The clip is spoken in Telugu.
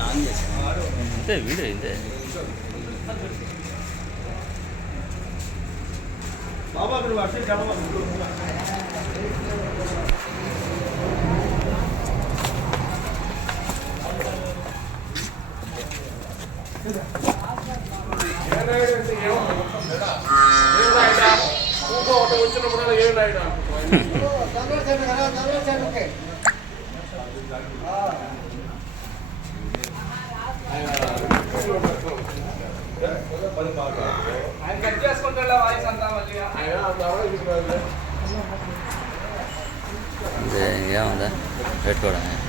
ఆన్ చేసాను ఇంతే వీడియో ఇంతే బాబా మీరు వర్షం వచ్చినప్పుడు ఏం రాయడా ఆయన కట్ చేసుకుంటా వాయిస్ అంతా మళ్ళీ ఏముందా పెట్టుకోవడం